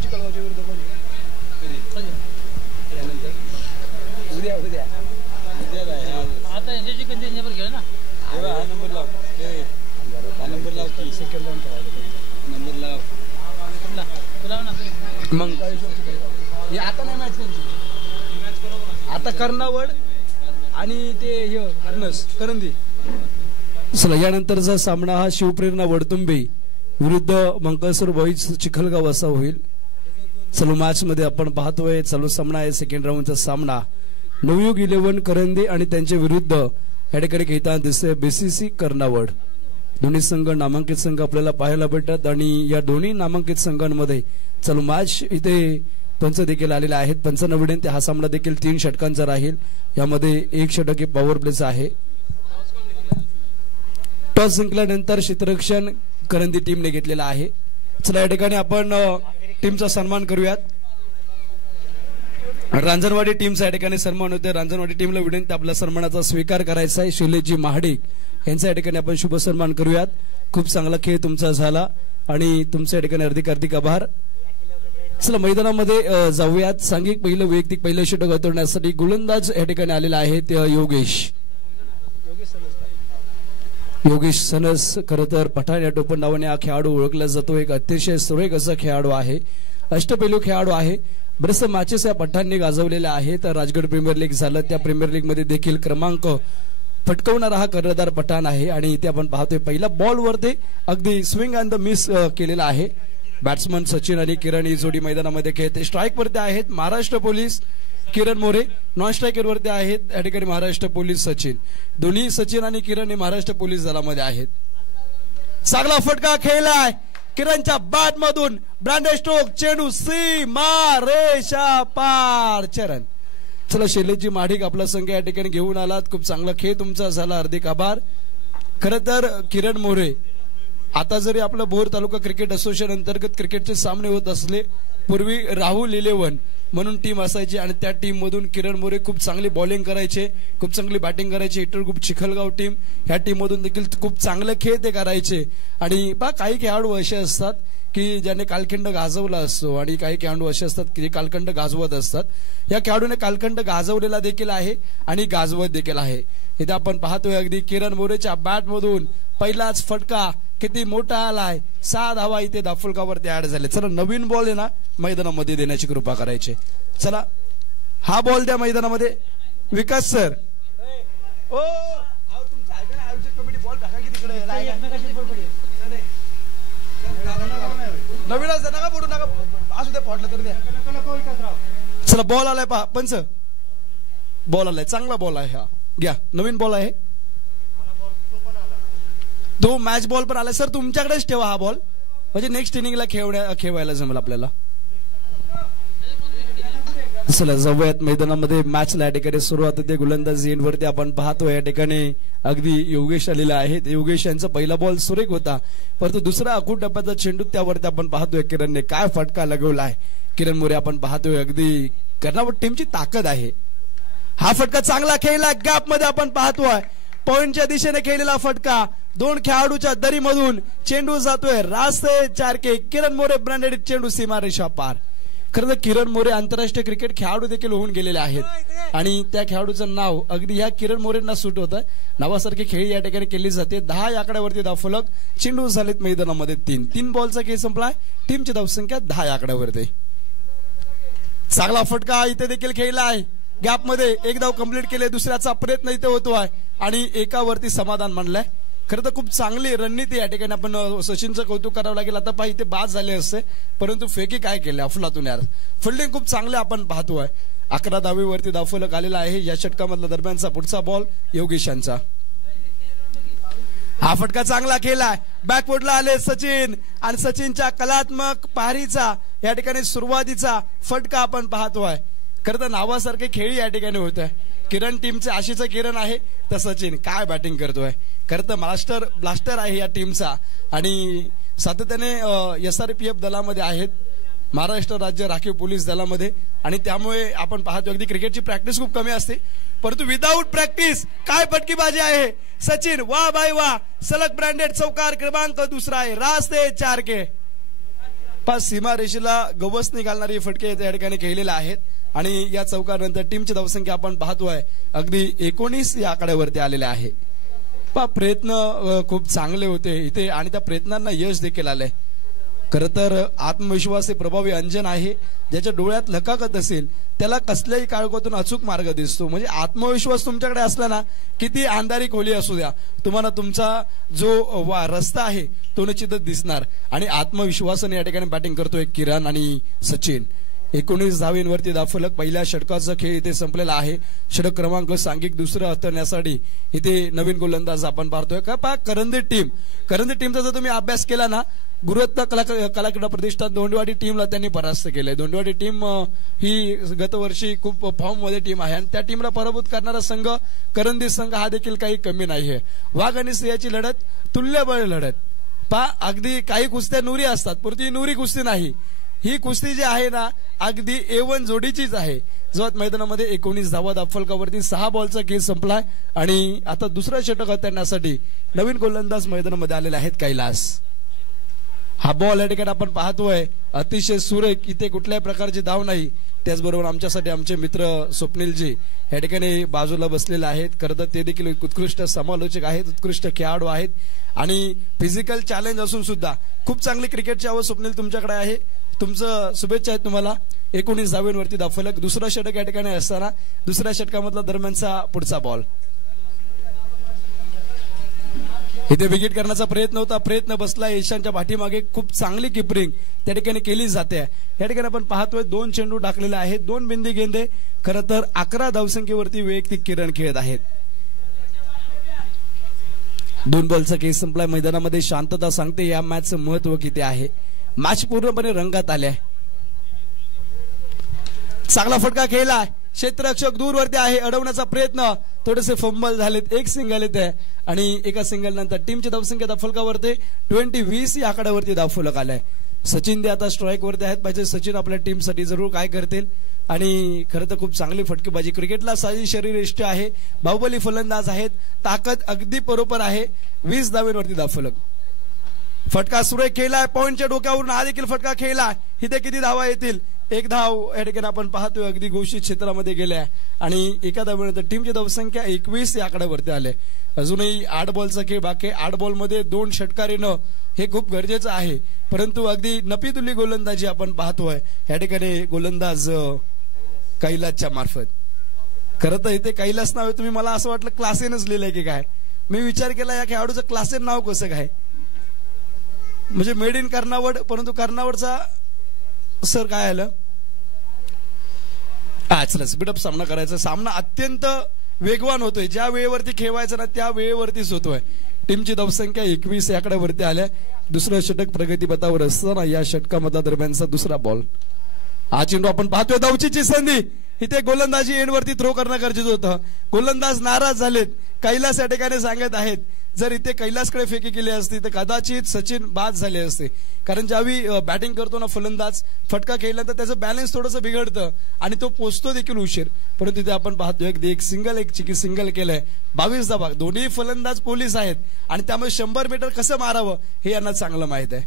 चिखलगावच्या विरुद्ध कोण उद्या उद्या आता यांच्याशी कधी नंबर घ्या ना हा नंबर लाव नंबर लाव की सेकंड नंबर लाव तुला ना मग हे आता नाही मॅच त्यांची आता कर्णावड आणि ते हे हरनस करंदी. चला यानंतरचा सामना हा शिवप्रेरणा वडतुंबे विरुद्ध मंगळसूर बॉईज चिखलगाव असा होईल. चालू मॅच मध्ये आपण पाहतोय चालू सामना आहे सेकंड राऊंडचा सामना. नवयुग 11 करंदी आणि त्यांच्या विरुद्ध या ठिकाणी खेळताना दिसतंय बीसीसी कर्णावड. दोन्ही संघ नामांकित संघ आपल्याला पाहायला भेटतात आणि या दोन्ही नामांकित संघांमध्ये चालू मॅच इथे पंच देखील आलेले आहेत. पंचांना विनंती हा सामना देखील 3 षटकांचा राहील. यामध्ये 1 षटक हे पॉवर प्लेचं आहे. टॉस जिंकल्यानंतर क्षेत्ररक्षण करंदी टीमने घेतलेला आहे. चला या ठिकाणी आपण टीमचा सन्मान करूयात. रांजणवाडी टीमचा या ठिकाणी सन्मान होतोय. रांजणवाडी टीमला विनंती आपल्या सन्मानाचा स्वीकार करायचा आहे. शैलेशजी महाडिक यांचा या ठिकाणी आपण शुभ सन्मान करूयात. खूप चांगला खेळ तुमचा झाला आणि तुमच्या या ठिकाणी हार्दिक आभार. चला मैदानामध्ये जाऊयात. सांघिक पहिलं वैयक्तिक पहिलं षटक उतरण्यासाठी गोलंदाज या ठिकाणी आलेला आहे ते योगेश सनस. खरं तर पठाण या टोपण नावाने हा खेळाडू ओळखला जातो. एक अतिशय सुरेख असा खेळाडू आहे. अष्टपैलू खेळाडू आहे. बरेचसे मॅचेस या पठाणने गाजवलेल्या आहेत. राजगड प्रीमियर लीग झालं त्या प्रीमियर लीग मध्ये देखील क्रमांक फटकवणारा हा कर्णधार पठाण आहे आणि इथे आपण पाहतोय पहिला बॉलवरती अगदी स्विंग अँड द मिस केलेला आहे. बॅट्समन सचिन आणि किरण ही जोडी मैदानामध्ये खेळते. स्ट्राईक वरती आहेत महाराष्ट्र पोलीस किरण मोरे. नॉन स्ट्रायकर वरती आहेत या ठिकाणी महाराष्ट्र पोलीस सचिन. दोन्ही सचिन आणि किरण हे महाराष्ट्र पोलीस दलामध्ये आहेत. चांगला फटका खेळलाय किरणच्या बॅट मधून. ब्रँडेड स्ट्रोक चेंडू सीमा रेषा पार. चरण. चला शैलेशजी महाडिक आपला संघ या ठिकाणी घेऊन आलात. खूप चांगला खेळ तुमचा झाला. हार्दिक आभार. खरं तर किरण मोरे आता जरी आपलं भोर तालुका क्रिकेट असोसिएशन अंतर्गत क्रिकेटचे सामने होत असले पूर्वी राहुल 11 म्हणून टीम असायची आणि त्या टीम मधून किरण मोरे खूप चांगली बॉलिंग करायचे. खूप चांगली बॅटिंग करायचे. हिटर ग्रुप चिखलगाव टीम ह्या टीम मधून देखील खूप चांगले खेळ ते करायचे. आणि काही खेळाडू असे असतात की ज्याने कालखंड गाजवला असतो आणि काही खेळाडू असे असतात की जे कालखंड गाजवत असतात. या खेळाडूने कालखंड गाजवलेला देखील आहे आणि गाजवत देखील आहे. इथे आपण पाहतोय अगदी किरण मोरेच्या बॅट मधून पहिलाच फटका किती मोठा आलाय. 6 धावा इथे दाफुलकावरती ऍड झाले. चला नवीन बॉल आहे ना मैदानामध्ये देण्याची कृपा करायची. चला हा बॉल द्या मैदानामध्ये. विकास सर ओ तुमच्या ऐका ना आयोजक कमिटी बॉल टाका की तिकडे नवीनच नका पडू नका असू द्या पडलं तरी द्या. चला बॉल आलाय पहा पंच. बॉल आलाय चांगला बॉल आहे. हा घ्या नवीन बॉल आहे. तो मॅच बॉल पण आलाय. सर तुमच्याकडेच ठेवा हा बॉल म्हणजे नेक्स्ट इनिंगला खेळवायला जमेल आपल्याला. चला जाऊयात मैदानामध्ये. मॅचला या ठिकाणी सुरुवात होते. गोलंदाजी एंडवरती आपण पाहतो या ठिकाणी अगदी योगेश आलेला आहे. योगेश यांचा पहिला बॉल सुरेख होता परंतु दुसरा अखूट टप्प्याचा चेंडू त्यावरती आपण पाहतोय किरणने काय फटका लगवलाय. किरण मोरे आपण पाहतोय अगदी कर्नावट टीमची ताकद आहे. हा फटका चांगला खेळला. गॅप मध्ये आपण पाहतोय पॉइंटच्या दिशेने खेळलेला फटका. 2 खेळाडूच्या दरीमधून चेंडू जातोय रास्ते 4 के. किरण मोरे ब्रँडेड चेंडू सीमारेषा पार. खरं तर किरण मोरे आंतरराष्ट्रीय क्रिकेट खेळाडू देखील होऊन गेलेले आहेत आणि त्या खेळाडूचं नाव अगदी ह्या किरण मोरेंना सूट होतं. नावासारखी खेळी या ठिकाणी केली जाते. 10 आकड्यावरती धावफलक. चेंडू झालेत मैदानामध्ये 3 बॉलचा खेळ संपलाय. टीमची धावसंख्या 10 आकड्यावरती. चांगला फटका इथे देखील खेळला आहे. गॅप मध्ये 1 धाव कंप्लीट केले. दुसऱ्याचा प्रयत्न इथे होतोय आणि एकावरती समाधान मानलंय. खरं तर खूप चांगली रणनीती या ठिकाणी आपण सचिनचं कौतुक करावं लागेल. आता पाहिजे ते बाद झाले असते परंतु फेकी काय केले अफलातून यार. फिल्डिंग खूप चांगले आपण पाहतोय. 11 धावेवरती धावफलक आलेला आहे. या षटकामधला दरम्यानचा पुढचा बॉल योगेश यांचा. हा फटका चांगला खेळलाय. बॅकवुडला आले सचिन आणि सचिनच्या कलात्मक पारीचा या ठिकाणी सुरुवातीचा फटका आपण पाहतोय. खरं तर नावासारखे खेळी या ठिकाणी होत आहे. किरण टीमचे आशीचं किरण आहे तर सचिन काय बॅटिंग करतोय. खरं तर मास्टर ब्लास्टर आहे या टीमचा आणि सातत्याने SRPF दलामध्ये आहेत. महाराष्ट्र राज्य राखीव पोलीस दलामध्ये आणि त्यामुळे आपण पाहतो अगदी क्रिकेटची प्रॅक्टिस खूप कमी असते परंतु विदाऊट प्रॅक्टिस काय फटकीबाजी आहे. सचिन वा बाय वा. सलग ब्रँडेड चौकार क्रमांक 2 आहे. रास्ते 4 के. सीमारेषेला गवसणी घालणारी फटके त्या ठिकाणी खेळलेले आहेत आणि या चौकानंतर टीमची धावसंख्या आपण पाहतोय अगदी 19 या आकड्यावरती आलेले आहे. प्रयत्न खूप चांगले होते इथे आणि त्या प्रयत्नांना यश देखील आलंय. खरं तर आत्मविश्वास हे प्रभावी अंजन आहे. ज्याच्या डोळ्यात लकाकत असेल त्याला कसल्याही काळोखातून अचूक मार्ग दिसतो. म्हणजे आत्मविश्वास तुमच्याकडे असला ना किती अंधारी खोली असू द्या तुम्हाला तुमचा जो रस्ता आहे तो निश्चितच दिसणार. आणि आत्मविश्वासाने या ठिकाणी बॅटिंग करतोय किरण आणि सचिन. 19 धावेंवरती धावफलक. पहिल्या षटकाचा खेळ इथे संपलेला आहे. षटक क्रमांक सांघिक दुसरं हाताळण्यासाठी इथे नवीन गोलंदाज आपण पाहतोय. का करंदी टीमचा जर तुम्ही अभ्यास केला ना गुरुरत्न कला क्रीडा प्रतिष्ठान दोंडवाडी टीमला त्यांनी परास्त केलंय. दोंडवाडी टीम ही गतवर्षी खूप फॉर्म मध्ये टीम आहे आणि त्या टीमला पराभूत करणारा संघ करंदी संघ हा देखील काही कमी नाहीये. वाघ आणि स्त्रियाची लढत तुल्यबळ लढत. अगदी काही कुस्त्या नुरी असतात परंतु ही नुरी कुस्ती नाही. ही कुस्ती जी आहे ना अगदी A1 जोडीचीच आहे. जो मैदानामध्ये 19 धावा धावफलकावरती 6 बॉलचा खेळ संपलाय आणि आता दुसरा षटक हाताळण्यासाठी नवीन गोलंदाज मैदानामध्ये आलेले आहेत कैलास. हा बॉल या ठिकाणी आपण पाहतोय अतिशय सुरेख. इथे कुठल्याही प्रकारची धाव नाही. त्याचबरोबर आमच्यासाठी आमचे मित्र स्वप्नीलजी या ठिकाणी बाजूला बसलेले आहेत. खरं तर ते देखील उत्कृष्ट समालोचक आहेत, उत्कृष्ट खेळाडू आहेत आणि फिजिकल चॅलेंज असून सुद्धा खूप चांगली क्रिकेटची आवड स्वप्नील तुमच्याकडे आहे. तुमचं शुभेच्छा आहेत तुम्हाला. 19 धावेंवरती धावफलक. दुसरा षटक या ठिकाणी असताना दुसऱ्या षटकामधला दरम्यानचा पुढचा बॉल. इथे विकेट करण्याचा प्रयत्न होता. प्रयत्न बसला. ईशानच्या पाठीमागे खूप चांगली किपरिंग त्या ठिकाणी केली जाते. या ठिकाणी आपण पाहतोय 2 चेंडू टाकलेले आहेत. 2 बिंदी गेंदे. खरं तर 11 धावसंख्येवरती वैयक्तिक किरण खेळत आहेत. 2 बॉलचा खेळ संपलाय. मैदानामध्ये शांतता सांगते या मॅचचं महत्व किती आहे. मॅच पूर्णपणे रंगात आले. चांगला फटका खेळला. क्षेत्ररक्षक दूरवरती आहे. अडवण्याचा प्रयत्न. थोडेसे फंबल झालेत. एक सिंगल येते आणि एका सिंगल नंतर टीमची धावसंख्या धावफलकावरती 20 या आकड्यावरती धावफलक आलाय. सचिन दे आता स्ट्राईक वरती आहेत. पाहिजे सचिन आपल्या टीमसाठी जरूर काय करतील. आणि खरं तर खूप चांगली फटकेबाजी. क्रिकेटला साधी शरीरयष्टी आहे. बाहुबली फलंदाज आहेत. ताकद अगदी बरोबर आहे. 20 धावेंवरती धावफलक. फटका सुरेख खेळलाय. पॉइंटच्या डोक्यावरून हा देखील फटका खेळला. इथे किती धावा येतील. 1 धाव या ठिकाणी आपण पाहतोय अगदी घोषित क्षेत्रामध्ये गेल्या आणि एका धावेनंतर टीमची धावसंख्या 21 या आकड्यावरती आले. अजूनही 8 बॉलचा खेळ बाकी. 8 बॉलमध्ये 2 षटकार येणं हे खूप गरजेचं आहे. परंतु अगदी नपीतुल्य गोलंदाजी आपण पाहतोय या ठिकाणी गोलंदाज कैलासच्या मार्फत. खरं तर इथे कैलास नाव तुम्ही मला असं वाटलं क्लासेनच लिहिलंय की काय. मी विचार केला या खेळाडूचं क्लासेन नाव कसं काय. म्हणजे मेड इन कर्नावड परंतु कर्नावडचा सर काय आलं. चला स्पीडअप सामना करायचा. सामना अत्यंत वेगवान होतोय. ज्या वेळेवरती खेळवायचं ना त्या वेळेवरतीच होतोय. टीमची धावसंख्या 21 या आकड्यावरती आल्या. दुसरं षटक प्रगतीपथावर असताना या षटकामधला दरम्यानचा दुसरा बॉल. हा चेंडू आपण पाहतोय. धावचीची संधी. इथे गोलंदाजी एंडवरती थ्रो करणं गरजेचं होतं. गोलंदाज नाराज झालेत. कैलास या ठिकाणी सांगत आहेत जर इथे कैलासकडे फेकी केली असती तर कदाचित सचिन बाद झाले असते. कारण ज्यावेळी बॅटिंग करतो ना फलंदाज फटका खेळल्यानंतर त्याचं बॅलन्स थोडंसं बिघडतं आणि तो पोचतो देखील उशीर. परंतु तिथे आपण पाहतोय एक सिंगल केलंय. 22 धावा. दोन्ही फलंदाज पोलीस आहेत आणि त्यामुळे 100 मीटर कसं मारावं हे यांना चांगलं माहित आहे.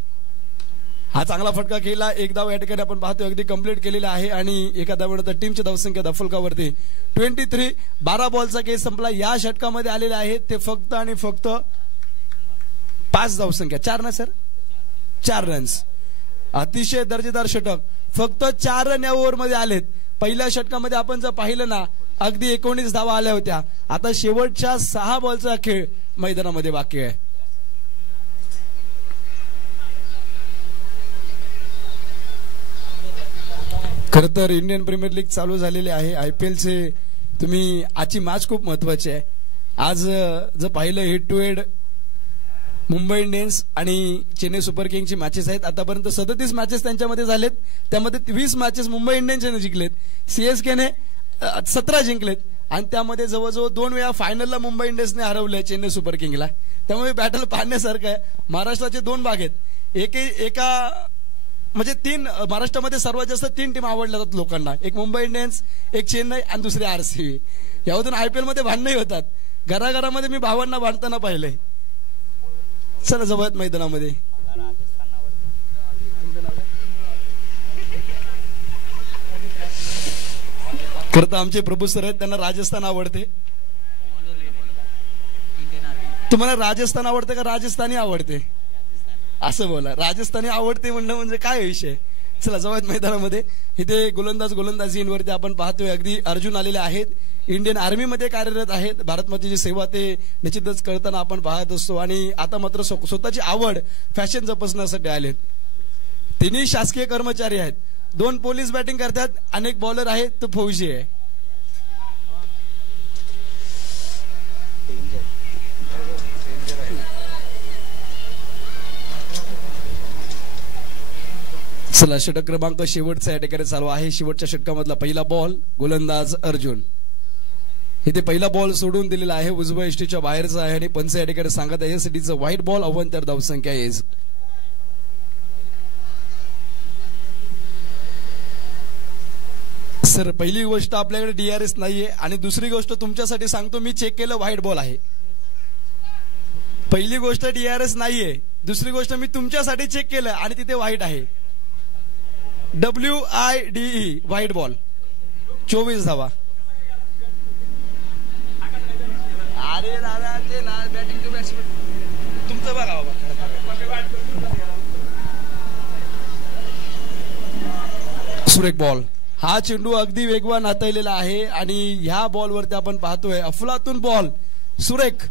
हा चांगला फटका खेळला. 1 धाव या ठिकाणी आपण पाहतोय अगदी कंप्लीट केलेला आहे आणि एका धावेनंतर टीमची धावसंख्या धावफलकावरती 23. 12 बॉलचा खेळ संपला. या षटकामध्ये आलेले आहेत ते फक्त आणि फक्त 5 धावसंख्या. 4 ना सर 4 रन्स. अतिशय दर्जेदार षटक. फक्त 4 रन या ओव्हरमध्ये आलेत. पहिल्या षटकामध्ये आपण जर पाहिलं ना अगदी 19 धावा आल्या होत्या. आता शेवटच्या 6 बॉलचा खेळ मैदानामध्ये बाकी आहे. खर तर इंडियन प्रीमियर लीग चालू झालेली आहे. IPL चे तुम्ही आजची मॅच खूप महत्वाची आहे. आज जर पाहिलं head to head Mumbai Indians आणि चेन्नई सुपर किंग्सची मॅचेस आहेत. आतापर्यंत 37 मॅचेस त्यांच्यामध्ये झालेत. त्यामध्ये 20 मॅचेस मुंबई इंडियन्सने जिंकलेत. CSKने 17 जिंकलेत आणि त्यामध्ये जवळजवळ 2 वेळा फायनलला मुंबई इंडियन्सने हरवलंय चेन्नई सुपर किंग्सला. त्यामुळे बॅटल पाहण्यासारखं आहे. महाराष्ट्राचे 2 भाग आहेत. एका म्हणजे 3 महाराष्ट्रामध्ये सर्वात जास्त 3 टीम आवडल्या जातात लोकांना. एक मुंबई इंडियन्स, एक चेन्नई आणि दुसरी RCB. यामधून IPL मध्ये भांडणही होतात. घराघरामध्ये मी भावांना भांडताना पाहिलंय. चला जवळत मैदानामध्ये खरं तर आमचे प्रभू सर आहेत, त्यांना राजस्थान आवडते. तुम्हाला राजस्थान आवडते का राजस्थानी आवडते? असं बोला. राजस्थानी आवडते म्हणलं म्हणजे काय विषय. चला जाऊयात मैदानामध्ये. इथे गोलंदाजींवरती आपण पाहतोय अगदी अर्जुन आलेले आहेत, इंडियन आर्मीमध्ये कार्यरत आहेत. भारत मातेची सेवा ते निश्चितच करताना आपण पाहत असतो. आणि आता मात्र स्वतःची आवड फॅशन जपण्यासाठी आलेत. तिन्ही शासकीय कर्मचारी आहेत. 2 पोलीस बॅटिंग करतात, अनेक बॉलर आहेत, तो फौजी आहे. चला षटक क्रमांक शेवटचा या ठिकाणी चालू आहे. शेवटच्या षटकामधला पहिला बॉल, गोलंदाज अर्जुन. इथे पहिला बॉल सोडून दिलेला आहे, उजव्या यष्टीच्या बाहेरचा आहे आणि पंच या ठिकाणी सांगत आहे सिटीचं व्हाईट बॉल. अवंतर धावसंख्या येस. सर पहिली गोष्ट आपल्याकडे DRS नाहीये आणि दुसरी गोष्ट तुमच्यासाठी सांगतो, मी चेक केलं व्हाईट बॉल आहे. पहिली गोष्ट DRS नाहीये, दुसरी गोष्ट मी तुमच्यासाठी चेक केलं आणि तिथे व्हाईट आहे. WIDE white ball. 24 धावा. अरे दादा ते ना बॅटिंग टू बॅट्समन तुमचं बघा बाबा. सुरेख बॉल. हा चेंडू अगदी वेगवान हाताळलेला आहे आणि ह्या बॉलवरती आपण पाहतोय अफलातून बॉल. सुरेख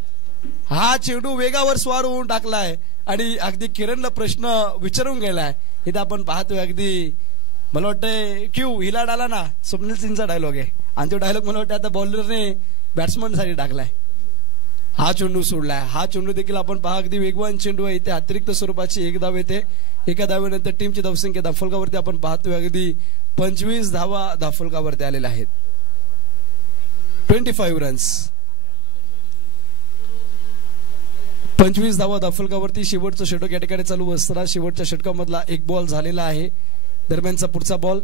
हा चेंडू वेगावर स्वार होऊन टाकलाय आणि अगदी किरणला प्रश्न विचारून गेलाय. इथे आपण पाहतोय अगदी मला वाटतंय क्यू हिला डाला ना, स्वप्नील सिंगचा डायलॉग आहे आणि तो डायलॉग मला वाटतं आता बॉलरने बॅट्समन साठी टाकलाय. हा चेंडू सोडलाय. हा चेंडू देखील आपण पहा अगदी वेगवान चेंडू आहे. इथे अतिरिक्त स्वरूपाची एक धाव येते. एका धावेनंतर टीमची धावसंख्या धाफलकावरती आपण पाहतोय अगदी 25 धावा धाफलकावरती आलेल्या आहेत. 25 रन्स. 25 धावा धाफलकावरती. शेवटचं षटक या ठिकाणी चालू असताना शेवटच्या षटकामधला एक बॉल झालेला आहे. दरम्यानचा पुढचा बॉल.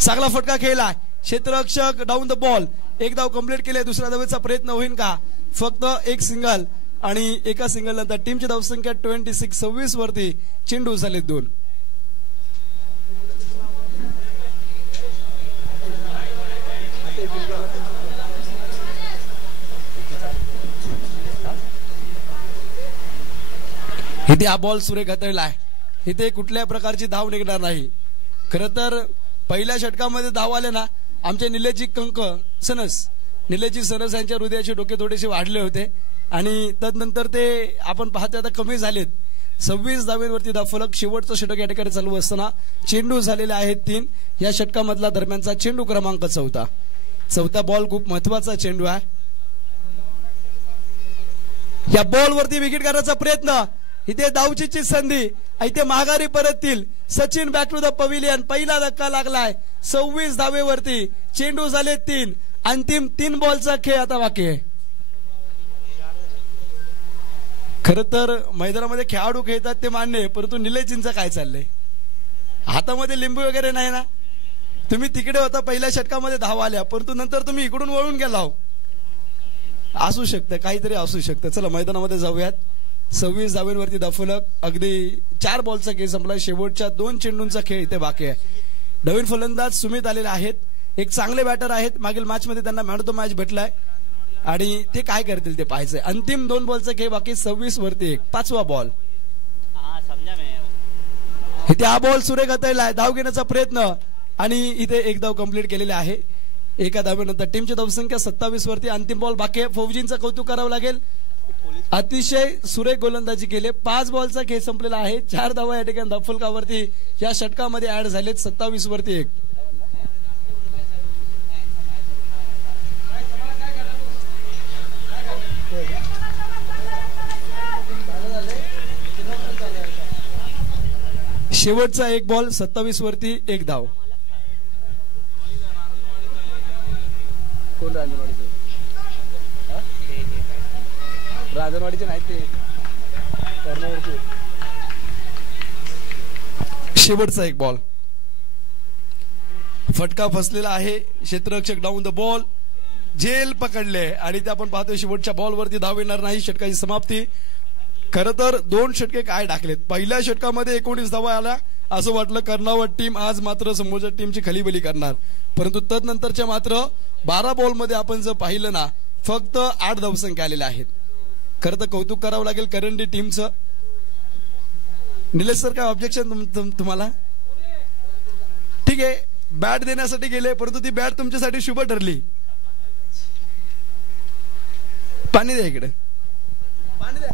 चांगला फटका खेळला. क्षेत्ररक्षक डाऊन द बॉल. एक धाव कंप्लीट केली. दुसऱ्या धावेचा प्रयत्न होईल का? फक्त एक सिंगल आणि एका सिंगल नंतर टीमची धावसंख्या 26 वरती. चेंडू झाले 2. इथे हा बॉल सुरेख हाताळला आहे. इथे कुठल्या प्रकारची धाव निघणार नाही. खरं तर पहिल्या षटकामध्ये धाव आले ना, आमचे निलेशजी कंक सनस, निलेशजी सनस यांच्या हृदयाचे डोके थोडेसे वाढले होते आणि तदनंतर ते आपण पाहतोय आता कमी झालेत. 26 धावेवरती धावफलक. शेवटचं षटक या ठिकाणी चालू असताना चेंडू झालेले आहेत 3. या षटकामधला दरम्यानचा चेंडू क्रमांक 4. 4था बॉल खूप महत्वाचा चेंडू आहे. या बॉलवरती विकेट काढण्याचा प्रयत्न. इथे धावचीची संधी. इथे माघारी परततील. Sachin back to the pavilion. पहिला धक्का लागलाय. 26 धावेवरती. चेंडू झाले 3. अंतिम 3 बॉलचा खेळ आता बाकी आहे. खर तर मैदानामध्ये खेळाडू खेळतात ते मान्य आहे, परंतु निलेशजींचं काय चाललंय? हातामध्ये लिंबू वगैरे नाही ना? तुम्ही तिकडे होता पहिल्या षटकामध्ये धावा आल्या, परंतु नंतर तुम्ही इकडून वळून गेला हो. असू शकतं, काहीतरी असू शकतं. चला मैदानामध्ये जाऊयात. 26 धावेवरती धावफलक. अगदी 4 बॉलचा खेळ संपला. शेवटच्या 2 चेंडूंचा खेळ इथे बाकी आहे. नवीन फलंदाज सुमित आलेले आहेत. एक चांगले बॅटर आहेत. मागील मॅच मध्ये त्यांना मॅन ऑफ द मॅच भेटलाय आणि ते काय करतील ते पाहायचंय. अंतिम 2 बॉलचा खेळ बाकी. 26 वरती 1. 5वा बॉल. इथे हा बॉल सुरेख हाताळलाय. धाव घेण्याचा प्रयत्न आणि इथे एक धाव कंप्लीट केलेले आहे. एका धावेनंतर टीमची धावसंख्या 27 वरती. अंतिम बॉल बाकी आहे. फौजींचं कौतुक करावं लागेल. अतिशय सुरेख गोलंदाजी केले. 5 बॉलचा खेळ संपलेला आहे. 4 धावा या ठिकाणी धावफलकावरती या षटकामध्ये ऍड झालेत. 27 वरती 1. शेवटचा एक बॉल. 27 वरती 1 धाव. कोण राजनवाडीचे? राजनवाडीचे नाहीत ते. शेवटचा एक बॉल. फटका फसलेला आहे. क्षेत्ररक्षक डाऊन द बॉल. जेल पकडले आणि ते आपण पाहतोय शेवटच्या बॉलवरती धाव येणार नाही. षटकाची समाप्ती. खरं तर 2 षटके काय टाकलेत. पहिल्या षटकामध्ये 19 धावा आल्या असं वाटलं कर्णावत टीम आज मात्र समोरच्या टीमची खलीबली करणार, परंतु तदनंतरच्या मात्र 12 बॉलमध्ये आपण जर पाहिलं ना फक्त 8 धावसंख्या आलेल्या आहेत. खरं तर कौतुक करावं लागेल करंडी टीमचं. निलेश सर काय ऑब्जेक्शन तुम्हाला? ठीक आहे, बॅट देण्यासाठी गेले परंतु ती बॅट तुमच्यासाठी शुभ ठरली. पाणी द्या इकडे, पाणी द्या.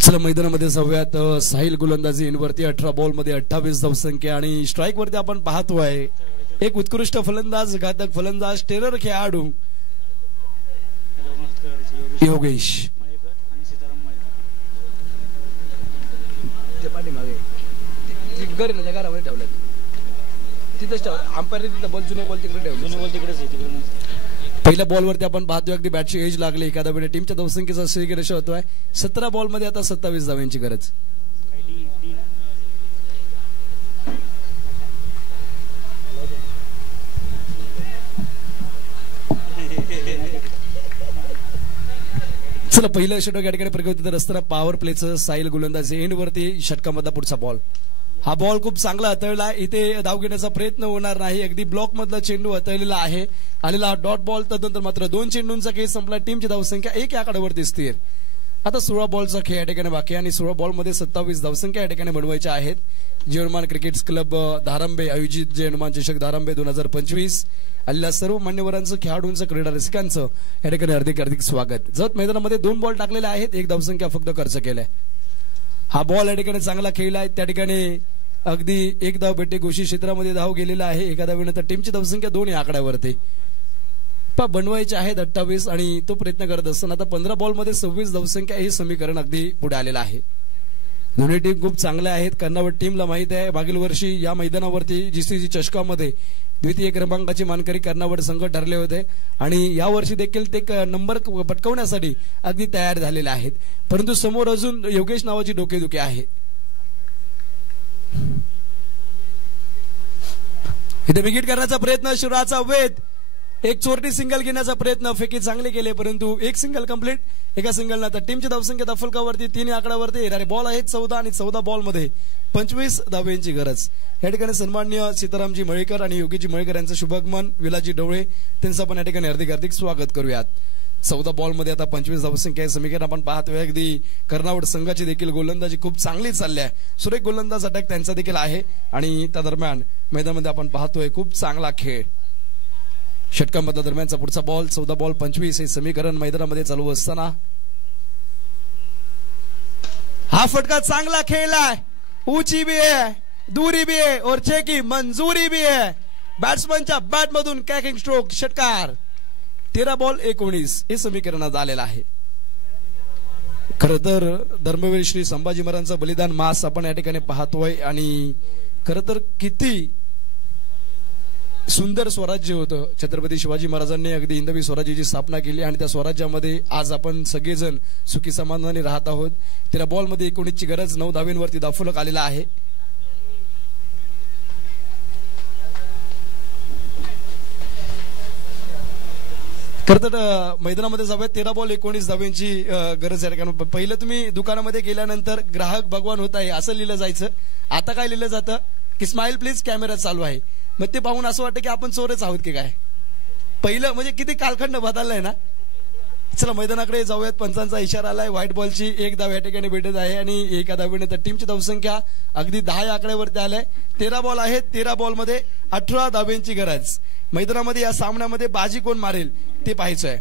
चला मैदानामध्ये जाऊयात. साहिल गोलंदाजी इनवरती 18 बॉलमध्ये 28 धावसंख्या आणि स्ट्राईक वरती आपण पाहतोय एक उत्कृष्ट फलंदाज, घातक फलंदाज, टेरर खेळाडू योगेश. घरामध्ये ठेवलं तिथंच अंपायर तिथं बॉल जुने बॉल तिकडे ठेवले. पहिल्या बॉलवरती आपण पाहतोय अगदी बॅटची एज लागली एखाद्या वेळी टीमच्या धावसंख्येचा श्रेय रेशो होतोय 17 बॉलमध्ये आता 27 धावांची गरज. चला पहिलं षटक या ठिकाणी प्रगती तर असताना पॉवर प्लेचं साहिल गोलंदाजी एंडवरती षटकामधला पुढचा बॉल हा बॉल खूप चांगला हाताळला, इथे धाव घेण्याचा प्रयत्न होणार नाही. अगदी ब्लॉक मधला चेंडू हाताळलेला आहे. आलेला डॉट बॉल. तदनंतर मात्र 2 चेंडूंचा खेळ संपला. टीमची धावसंख्या 1 या आकड्यावरती स्थिर. आता 16 बॉलचा खेळ या ठिकाणी बाकी आणि 16 बॉलमध्ये 27 धावसंख्या या ठिकाणी बनवायच्या आहेत. जय हनुमान क्रिकेट क्लब धारांबे आयोजित जय हनुमान चषक धारांबे 2025 आलेल्या सर्व मान्यवरांचं, खेळाडूंचं, क्रीडा रसिकांचं या ठिकाणी हार्दिक हार्दिक स्वागत. जत मैदानामध्ये 2 बॉल टाकलेले आहेत, 1 धावसंख्या फक्त खर्च केलाय. हा बॉल या ठिकाणी चांगला खेळला आहे. त्या ठिकाणी अगदी 1 धाव भेटे घोषित क्षेत्रामध्ये धाव गेलेला आहे. एका धावेनंतर टीमची धावसंख्या 2 या आकड्यावरती बनवायचे आहेत 28 आणि तो प्रयत्न करत असताना आता 15 बॉलमध्ये 26 धावसंख्या हे समीकरण अगदी पुढे आलेलं आहे. दोन्ही टीम खूप चांगल्या आहेत. कर्नावट टीमला माहित आहे मागील वर्षी या मैदानावरती जीसीसी चषकामध्ये द्वितीय क्रमांकाचे मानकरी कर्नावट संघ ठरले होते आणि या वर्षी देखील ते नंबर पटकावण्यासाठी अगदी तयार झालेले आहेत. परंतु समोर अजून योगेश नावाची डोकेदुखी आहे. इथे विकेट करण्याचा प्रयत्न, शिवराजचा वेध, एक चोरटी सिंगल घेण्याचा प्रयत्न, फेकी चांगले केले परंतु एक सिंगल कंप्लीट. एका सिंगल नंतर टीमची धावसंख्या दफलकावरती 3 आकड्यावरती येणारे बॉल आहेत 14 आणि 14 बॉलमध्ये 25 धाब्यांची गरज. या ठिकाणी सन्माननीय सीतारामजी मळेकर आणि योगीजी मळेकर यांचं शुभगमन, विलाजी ढवळे त्यांचं आपण या ठिकाणी हार्दिक हार्दिक स्वागत करूयात. 14 बॉलमध्ये आता 25 धावसंख्या आहे समीकरण आपण पाहतोय. अगदी कर्नावट संघाची देखील गोलंदाजी खूप चांगली चालली आहे. सुरेख गोलंदाज अटॅक त्यांचा देखील आहे आणि त्या दरम्यान मैदानामध्ये आपण पाहतोय खूप चांगला खेळ. षटकांमधला दरम्यानचा पुढचा बॉल 14 बॉल 25 हे समीकरण मैदानामध्ये चालू असताना हा फटका चांगला खेळलाय. ऊंची भी है, दूरी भी है और छे की मंजूरी भी है. बॅट्समनच्या बॅट मधून कॅकिंग स्ट्रोक, षटकार. 13 बॉल 19 हे समीकरणात आलेलं आहे. खर तर धर्मवीर श्री संभाजी महाराजांचं बलिदान मास आपण या ठिकाणी पाहतोय आणि खर तर किती सुंदर स्वराज्य होतं. छत्रपती शिवाजी महाराजांनी अगदी हिंदवी स्वराज्याची स्थापना केली आणि त्या स्वराज्यामध्ये आज आपण सगळेजण सुखी समाधानी राहत आहोत. 13 बॉलमध्ये 19 ची गरज, 9 धावेंवरती धावफलक आलेला आहे. खरं तर मैदानामध्ये जाऊयात. 13 बॉल 19 धावेंची गरज आहे. कारण पहिलं तुम्ही दुकानामध्ये गेल्यानंतर ग्राहक भगवान होत आहे असं लिहिलं जायचं. आता काय लिहिलं जातं की स्माइल प्लीज, कॅमेरा चालू आहे. मग ते पाहून असं वाटतं की आपण चोरच आहोत की काय. पहिलं म्हणजे किती कालखंड बदललाय ना. चला मैदानाकडे जाऊयात. पंचांचा इशारा आलाय. व्हाईट बॉलची 1 धाव या ठिकाणी भेटत आहे आणि एका धावेने तर टीमची धावसंख्या अगदी 10 या आकड्यावरती आलाय. 13 बॉल आहेत. 13 बॉलमध्ये 18 धावेंची गरज. मैदानामध्ये या सामन्यामध्ये बाजी कोण मारेल ते पाहायचं आहे.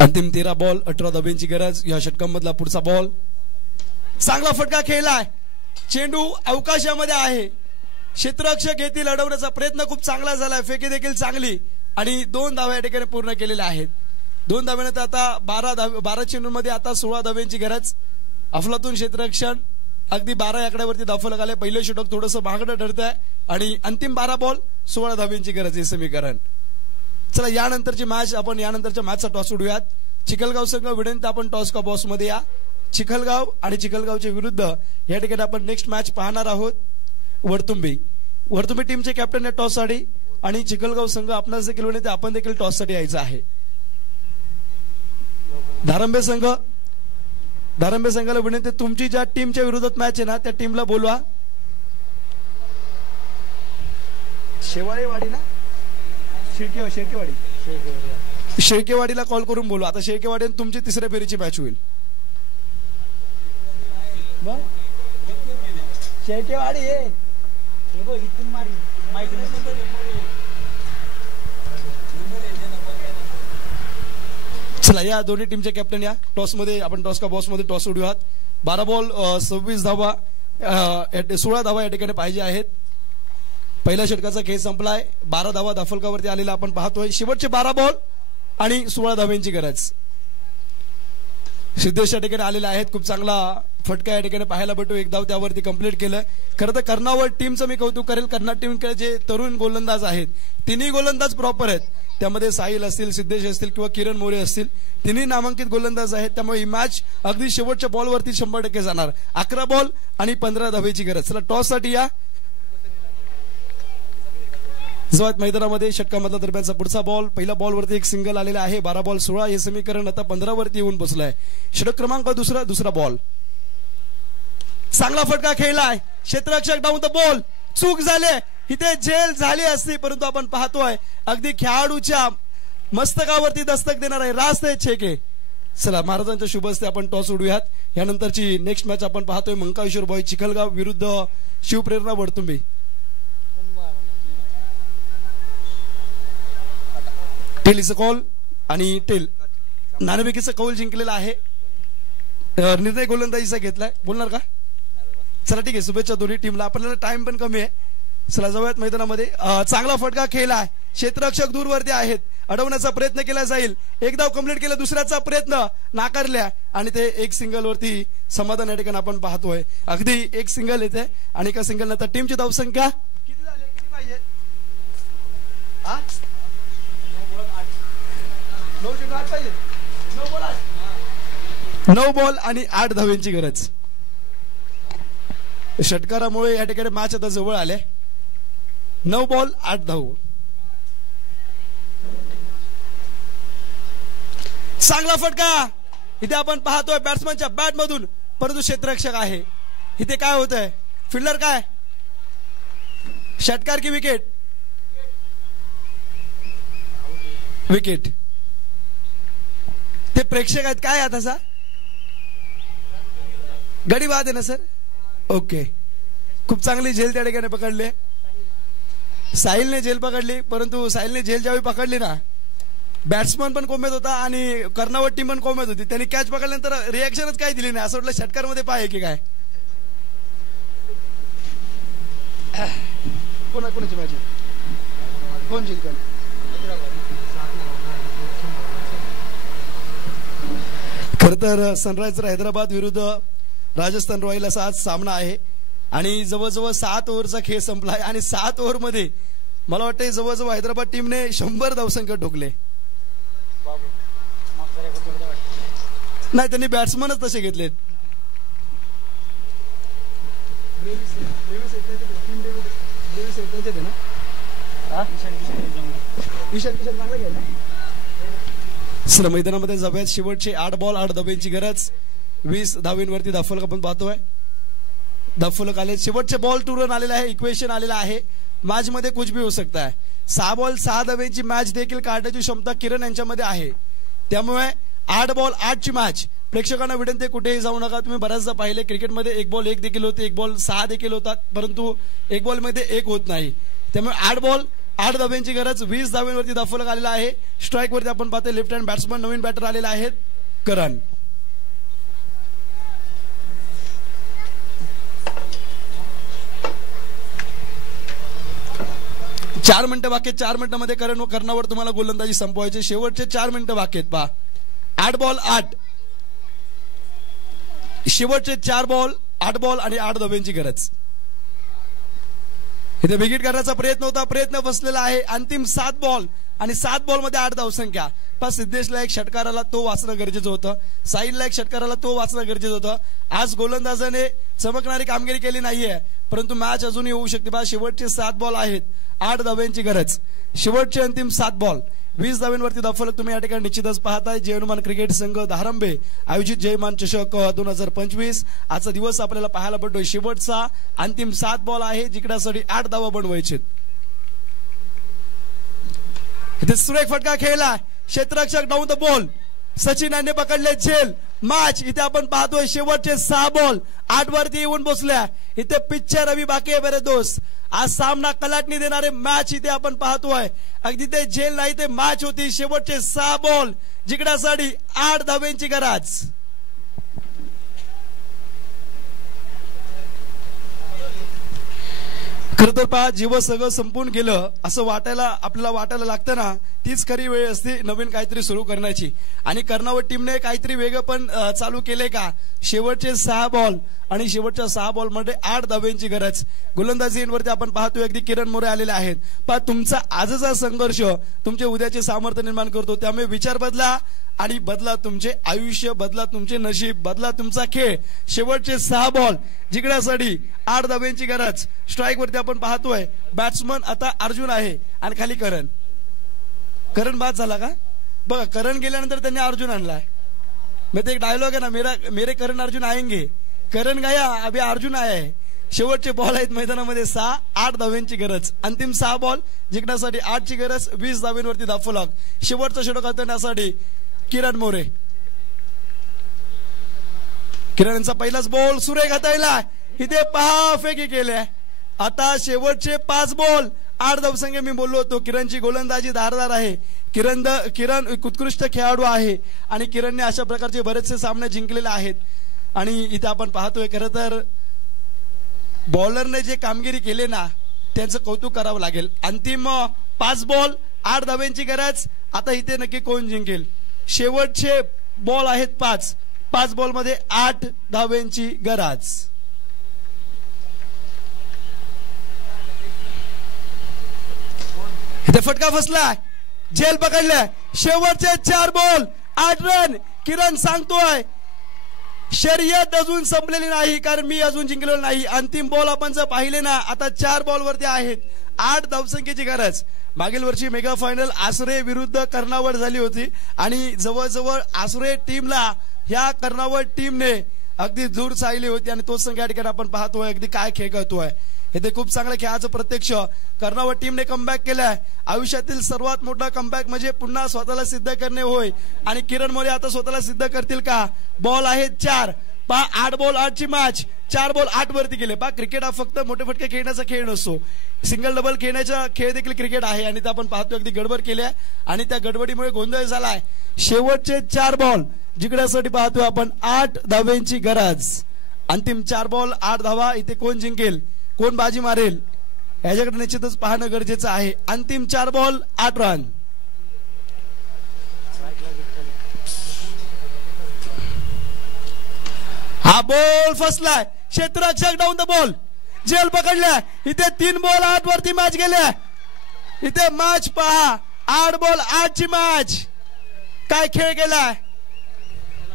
अंतिम 13 बॉल 18 धावेंची गरज. या षटकांमधला पुढचा बॉल चांगला फटका खेळलाय. चेंडू अवकाशामध्ये आहे. क्षेत्ररक्षक येथील अडवण्याचा प्रयत्न खूप चांगला झालाय. फेकी देखील चांगली आणि 2 धावा या ठिकाणी पूर्ण केलेल्या आहेत. 2 धाव्यानंतर आता 12 चेंडूंमध्ये आता 16 धावेंची गरज. अफलातून क्षेत्ररक्षण अगदी 12 या आकड्यावरती धावफलक आले. पहिलं षटक थोडंसं महागडं ठरत आहे आणि अंतिम 12 बॉल 16 धावेंची गरज हे समीकरण. चला यानंतरची मॅच आपण यानंतरच्या मॅचचा टॉस उडूयात. चिखलगाव संघ विनंती आपण टॉस का बॉस मध्ये या. चिखलगाव आणि चिखलगावच्या विरुद्ध या ठिकाणी आपण नेक्स्ट मॅच पाहणार आहोत. वरतुंबी टीमचे कॅप्टन आहे टॉस साठी आणि चिखलगाव संघ आपणास देखील विनंती आपण देखील टॉस साठी यायचं आहे. धारांबे संघाला विनंती तुमची ज्या टीमच्या विरोधात मॅच आहे ना त्या टीमला बोलवा. शेवाळेवाडी ना शेळकेवाडीला कॉल करून बोलू. आता शेळकेवाडी तुमची 3ऱ्या फेरीची मॅच होईल. शेळकेवाडी चला या दोन्ही टीमचे कॅप्टन या टॉस मध्ये आपण टॉस का बॉस मध्ये टॉस उडूयात. 12 बॉल 26 धावा 16 धावा या ठिकाणी पाहिजे आहेत. पहिल्या षटकाचा खेळ संपलाय. 12 धावा धावफलकावरती आलेला आपण पाहतोय. शेवटचे 12 बॉल आणि 16 धावेंची गरज. सिद्धेश या ठिकाणी आलेले आहेत. खूप चांगला फटका या ठिकाणी पाहायला भेटतो. 1 धाव त्यावरती कंप्लीट केलं. खरं तर कर्नावट टीमचं मी कौतुक करेल. कर्नाटक टीमकडे जे तरुण गोलंदाज आहेत तिन्ही गोलंदाज प्रॉपर आहेत. त्यामध्ये साहिल असतील, सिद्धेश असतील किंवा किरण मोरे असतील, तिन्ही नामांकित गोलंदाज आहेत. त्यामुळे ही मॅच अगदी शेवटच्या बॉलवरती 100% जाणार. 11 बॉल आणि 15 धावेची गरज. चला टॉस साठी या. जवळ मैदानामध्ये षटकामधला दरम्यानचा पुढचा बॉल, पहिल्या बॉलवरती एक सिंगल आलेला आहे. 12 बॉल 16 हे समीकरण आता 15 वरती येऊन पोहोचलंय. षटक क्रमांक दुसरा बॉल, चांगला फटका खेळलाय, क्षेत्ररक्षक डाऊन द बॉल, चूक झाले, इथे झेल झाली असती, परंतु आपण पाहतोय अगदी खेळाडूच्या मस्तकावरती दस्तक देणार आहे रास्ते छेके. चला महाराजांच्या शुभ हस्ते आपण टॉस उडूयात. यानंतरची नेक्स्ट मॅच आपण पाहतोय मंकाळेश्वर बॉय चिखलगाव विरुद्ध शिवप्रेरणा वडतुंबी. टेल इज अ कॉल आणि टेल नाणेफेकीचा कौल जिंकलेला आहे. निर्णय गोलंदाजीचा घेतलाय. बोलणार का? चला ठीक आहे, शुभेच्छा दोन्ही टीमला. आपल्याला टाइम पण कमी आहे. चला जाऊयात मैदानामध्ये. चांगला फटका खेळला, क्षेत्ररक्षक दूरवरती आहेत, अडवण्याचा प्रयत्न केला जाईल. एक धाव कंप्लीट केला, दुसऱ्याचा प्रयत्न नाकारल्या आणि ते एक सिंगल वरती समाधान या ठिकाणी आपण पाहतोय. अगदी एक सिंगल येते आणि एका सिंगल नंतर टीमची धावसंख्या किती झाली, किती पाहिजे? 9 बॉल आणि 8 धावांची गरज. षटकारामुळे या ठिकाणी मॅच आता जवळ आले. 9 बॉल 8 धाव. चांगला फटका इथे आपण पाहतोय बॅट्समनच्या बॅट मधून, परंतु क्षेत्ररक्षक आहे. इथे काय होत आहे? फिल्डर काय? षटकार की विकेट? विकेट. ते प्रेक्षक आहेत काय आताचा? गडी बाद आहे ना सर? ओके, खूप चांगली झेल त्या ठिकाणी पकडली. साहिलने झेल पकडली, परंतु साहिलने झेल ज्यावेळी पकडली ना, बॅट्समन पण कोंबत होता आणि कर्णावत टीम पण कोंबत होती. त्यांनी कॅच पकडल्यानंतर रिॲक्शनच काही दिली नाही. असं वाटलं षटकार मध्ये पाय की काय. कोणाची मॅच? कोण जिंकल? खर तर सनरायझर हैदराबाद विरुद्ध राजस्थान रॉयल असा आज सामना आहे आणि जवळजवळ 7 ओव्हरचा खेळ संपलाय आणि 7 ओव्हर मध्ये मला वाटतं जवळजवळ हैदराबाद टीमने 100 धावसंख्या ठोकले. नाही, त्यांनी बॅट्समनच तसे घेतलेत. सर मैदानामध्ये जाऊयात. शेवटचे 8 बॉल 8 धावांची गरज. 20 धावींवरती धाफलक आपण पाहतोय. धाफलक आले, शेवटचे बॉल 2 रन आलेला आहे. इक्वेशन आलेला आहे. मॅच मध्ये कुछ भी होऊ शकता है. 6 बॉल 6 धावांची मॅच देखील काढण्याची क्षमता किरण यांच्यामध्ये आहे. त्यामुळे 8 बॉल 8 ची मॅच. प्रेक्षकांना विनंती, कुठेही जाऊ नका. तुम्ही बऱ्याचदा पाहिले क्रिकेटमध्ये 1 बॉल 1 देखील होते, 1 बॉल 6 देखील होतात, परंतु 1 बॉल मध्ये 1 होत नाही. त्यामुळे 8 बॉल 8 धावांची गरज. 20 धावांवरती धाफलक आलेला आहे. स्ट्राईक वरती आपण पाहतोय लेफ्ट हँड बॅट्समन नवीन बॅटर आलेला आहेत करण. चार मिनिटं बाकी. 4 मिनिटांमध्ये कर्णावर तुम्हाला गोलंदाजी संपवायची. शेवटचे 4 मिनिटं बाकी आहेत. पहा, 8 बॉल 8. शेवटचे 4 बॉल 8 बॉल आणि 8 धावांची गरज. इथे विकेट करण्याचा प्रयत्न होता, प्रयत्न फसलेला आहे. अंतिम 7 बॉल आणि 7 बॉल मध्ये 8 धावसंख्या. पण सिद्धेशला एक षटकाराला तो वाचणं गरजेचं होतं, साहिलला एक षटकाराला तो वाचणं गरजेचं होतं. आज गोलंदाजाने चमकणारी कामगिरी केली नाहीये, परंतु मॅच अजूनही होऊ शकते. बा शेवटचे 7 बॉल आहेत, 8 धावांची गरज. शेवटचे अंतिम 7 बॉल 20 धावांवरती धावफलक तुम्ही या ठिकाणी निश्चितच पाहताय. जय हनुमान क्रिकेट संघ धारांबे आयोजित जय हनुमान चषक 2025. आजचा दिवस आपल्याला पाहायला पडतोय. शेवटचा अंतिम 7 बॉल आहे, जिंकण्यासाठी 8 धावा बनवायचे. इथे सुरेख फटका खेळला, क्षेत्ररक्षक डाऊन द बॉल, सचिन यांनी पकडले झेल. मॅच इथे आपण पाहतोय शेवटचे 6 बॉल 8 वरती येऊन बसल्या. इथे पिक्चर अभी बाकी आहे बरे दोस्त. आज सामना कलाटणी देणारे मॅच इथे आपण पाहतोय. अगदी ते झेल नाही, ते मॅच होती. शेवटचे 6 बॉल जिंकण्यासाठी 8 धावांची गरज. खरं तर पहा, जेव्हा सगळं संपून गेलं असं आपल्याला वाटायला लागतं ना, तीच खरी वेळ असते नवीन काहीतरी सुरू करण्याची. आणि कर्णावत टीमने काहीतरी वेगळं पण चालू केले का. शेवटचे 6 बॉल आणि शेवटच्या 6 बॉल मध्ये 8 धावांची गरज. गोलंदाजीवरती आपण पाहतोय अगदी किरण मोरे आलेले आहेत. पण तुमचा आजचा संघर्ष तुमचे उद्याचे सामर्थ्य निर्माण करतो. त्यामुळे विचार बदला आणि बदला तुमचे आयुष्य, बदला तुमचे नशीब, बदला तुमचा खेळ. शेवटचे 6 बॉल जिंकण्यासाठी 8 धाब्यांची गरज. स्ट्राईक वरती आपण पाहतोय बॅट्समन आता अर्जुन आहे आणि खाली करण बाद झाला का बघा. करण गेल्यानंतर त्यांनी अर्जुन आणलाय. मी ते एक डायलॉग आहे ना, मेरे करण अर्जुन आएंगे, करण गया अभि अर्जुन आया है. शेवटचे बॉल आहेत मैदानामध्ये 6, 8 धाब्यांची गरज. अंतिम 6 बॉल जिंकण्यासाठी 8 ची गरज. 20 धाब्यांवरती धाफलक. शेवटचा षटक हाताळण्यासाठी किरण मोरे. किरण यांचा पहिलाच बॉल सुरेख हाताळला. इथे 5 फेकी केल्या. आता शेवटचे 5 बॉल 8 धावसंख्या. मी बोललो होतो किरणची गोलंदाजी धारदार आहे. किरण उत्कृष्ट खेळाडू आहे आणि किरणने अशा प्रकारचे बरेचसे सामने जिंकलेले आहेत. आणि इथे आपण पाहतोय खरं तर बॉलरने जे कामगिरी केले ना त्यांचं कौतुक करावं लागेल. अंतिम 5 बॉल 8 धाब्यांची गरज. आता इथे नक्की कोण जिंकेल. शेवटचे बॉल आहेत 5 बॉल मध्ये 8 धाब्यांची गरज. इथे फटका फसला, झेल पकडलाय. शेवटचे 4 बॉल 8 रन. किरण सांगतोय शर्यत अजून संपलेली नाही, कारण मी अजून जिंकलेलो नाही. अंतिम बॉल आपण जर पाहिले ना आता 4 बॉल वरती आहेत. 8 धावसंख्येची गरज. मागील वर्षी मेगा फायनल आसरे विरुद्ध कर्णावत झाली होती आणि जवळजवळ आसरे टीमला ह्या कर्णावत टीमने अगदी दूर चालली होती आणि तोच संघ या ठिकाणी आपण पाहतोय अगदी काय खेळ करतोय. हे खूप चांगल्या खेळाचं प्रत्यक्ष कर्णावत टीमने कमबॅक केलाय. आयुष्यातील सर्वात मोठा कमबॅक म्हणजे पुन्हा स्वतःला सिद्ध करणे होय. आणि किरण मोरे आता स्वतःला सिद्ध करतील का. बॉल आहेत 4. 8 बॉल 8 ची मॅच. 4 बॉल 8 वरती गेले. क्रिकेट हा फक्त मोठे फटके खेळण्याचा खेळ नसतो, सिंगल डबल खेळण्याचा खेळ देखील क्रिकेट आहे. आणि ते आपण पाहतो अगदी गडबड केल्या आणि त्या गडबडीमुळे गोंधळ झालाय. शेवटचे 4 बॉल जिंकण्यासाठी पाहतोय आपण 8 धाब्यांची गरज. अंतिम 4 बॉल 8 धावा. इथे कोण जिंकेल, कोण बाजी मारेल याच्याकडे निश्चितच पाहणं गरजेचं आहे. अंतिम 4 बॉल 8 रन. हा बॉल फसलाय. क्षेत्ररक्षक डाऊन द बॉल. झेल पकडल्या. इथे 3 बॉल 8 वरती मॅच गेल्या. इथे मॅच पहा 8 बॉल 8 ची मॅच. काय खेळ गेलाय.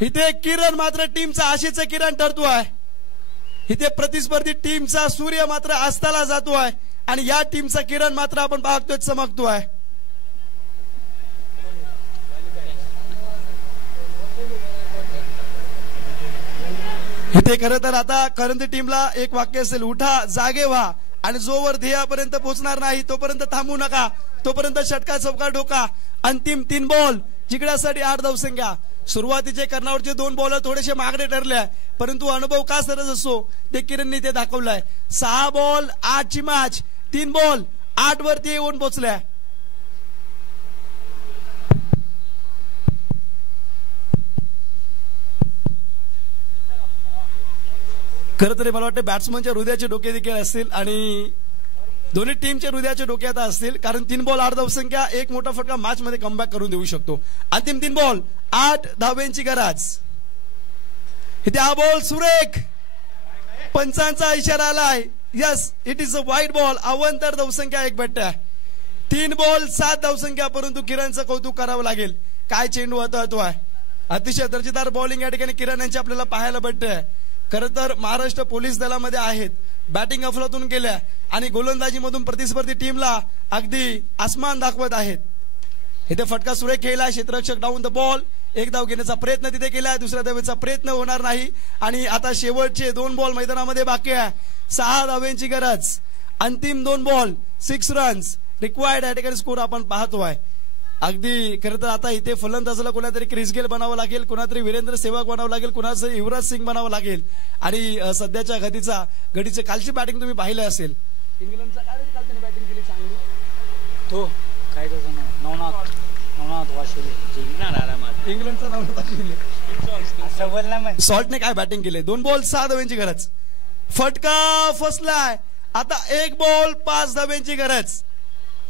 इथे किरण मात्र टीमचा आशेचा किरण ठरतोय. इथे प्रतिस्पर्धी टीमचा सूर्य मात्र अस्ताला जातोय आणि या टीमचा किरण मात्र आपण पाहतोय चमकतोय. इथे खरं तर आता करंदी टीमला एक वाक्य असेल, उठा जागे व्हा आणि जोवर ध्येयापर्यंत पोहोचणार नाही तोपर्यंत थांबू नका, तोपर्यंत षटका चौका ढोका. अंतिम 3 बॉल जिंकण्यासाठी 8 धावसंख्या. सुरुवातीचे कर्णावरचे 2 बॉलर थोडेसे मागणे ठरले परंतु अनुभव का सरस असो ते किरणने ते दाखवलाय. 6 बॉल 8 ची मॅच. 3 बॉल 8 वरती येऊन पोहोचल्या. खरं तरी मला वाटतं बॅट्समनच्या हृदयाचे डोके देखील असतील आणि दोन्ही टीमच्या हृदयाचे डोके आता असतील, कारण 3 बॉल 8 धावसंख्या एक मोठा फटका मॅच मध्ये कमबॅक करून देऊ शकतो. अंतिम 3 बॉल 8 धाब्यांची गरज. इथे हा बॉल सुरेख. पंचांचा इशारा आलाय. Yes, it is a wide ball. अवंतर धावसंख्या 1 भेटते. 3 बॉल 7 धावसंख्या. परंतु किरणचं कौतुक करावं लागेल. काय चेंडू हाताळतोय. अतिशय दर्जेदार बॉलिंग या ठिकाणी किरण यांची आपल्याला पाहायला भेटते. खरं तर महाराष्ट्र पोलीस दलामध्ये आहेत, बॅटिंग अफलातून गेल्या आणि गोलंदाजी मधून प्रतिस्पर्धी टीमला अगदी आसमान दाखवत आहेत. इथे फटका सुरेख खेळला. क्षेत्ररक्षक डाऊन द बॉल. 1 धाव घेण्याचा प्रयत्न तिथे केलाय. दुसऱ्या धावेचा प्रयत्न होणार नाही आणि आता शेवटचे 2 बॉल मैदानामध्ये बाकी आहे. 6 धाव्यांची गरज. अंतिम 2 बॉल 6 रन्स रिक्वायर्ड. या ठिकाणी स्कोर आपण पाहतोय. अगदी खरं तर आता इथे फलंदाजाला कोणातरी क्रिस गेल बनावं लागेल, कोणातरी वीरेंद्र सेहवाग बनावं लागेल, कोणाचं युवराज सिंग बनावं लागेल. आणि सध्याच्या घडीचे कालची बॅटिंग तुम्ही पाहिलं असेल. इंग्लंडचा काय काल बॅटिंग केली चांगली. तो काय त्याचं नाव नवनाथ वाशिले जिंकणार आरामात. इंग्लंडचा नवनाथ वाशिले असं बोलला मग. सॉल्टने काय बॅटिंग केली. 2 बॉल 6 धाव्यांची गरज. फटका फसलाय. आता 1 बॉल 5 धाव्यांची गरज.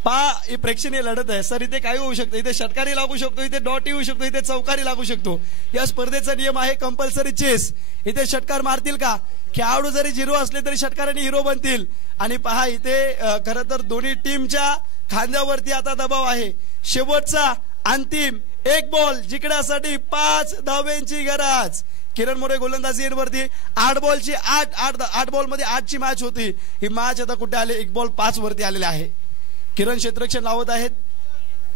ही प्रेक्षणीय लढत आहे सर. इथे काय होऊ शकतं. इथे षटकारी लागू शकतो, इथे डॉट येऊ शकतो, इथे चौकारी लागू शकतो. या स्पर्धेचा नियम आहे कंपल्सरी चेस. इथे षटकार मारतील का. खेळाडू जरी 0 असले तरी षटकाराने हिरो बनतील. आणि पहा इथे खरं तर दोन्ही टीमच्या खांद्यावरती आता दबाव आहे. शेवटचा अंतिम एक बॉल जिंकण्यासाठी 5 धावांची गरज. किरण मोरे गोलंदाजी वरती 8 बॉलची 8 बॉल मध्ये 8 ची मॅच होती. ही मॅच आता कुठे आली, 1 बॉल 5 वरती आलेले आहे. किरण क्षेत्ररक्षण लावत आहेत.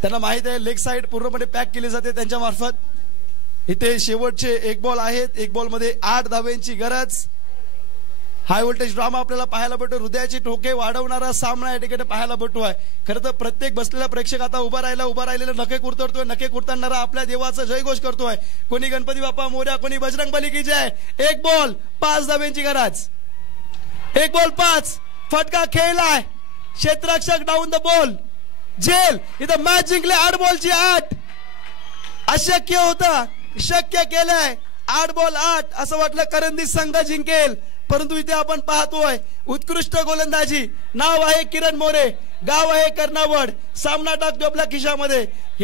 त्यांना माहित आहे लेग साइड पूर्णपणे पॅक केली जाते त्यांच्या मार्फत. इथे शेवटचे 1 बॉल आहेत. 1 बॉल मध्ये 8 धावांची गरज. हाय व्होल्टेज ड्रामा आपल्याला पाहायला भेटतो. हृदयाची ठोके वाढवणारा सामना या ठिकाणी पाहायला भेटतोय. खरं तर प्रत्येक बसलेला प्रेक्षक आता उभा राहिलेला नखे कुरतडतोय. नखे कुरताना आपल्या देवाचा जयघोष करतोय. कोणी गणपती बाप्पा मोरया, कोणी बजरंग बली की जय. 1 बॉल 5 धावांची गरज. 1 बॉल 5 फटका खेळलाय. क्षेत्ररक्षक डाऊन द बॉल. जेल इथं मॅच जिंकले. 8 बॉलची 8. अशक्य होतं, शक्य केलंय. 8 बॉल 8 असं वाटलं करंदी संघ जिंकेल, परंतु इथे आपण पाहतोय उत्कृष्ट गोलंदाजी. नाव आहे किरण मोरे, गाव आहे कर्णावड. सामना टाकतो आपल्या खिशामध्ये.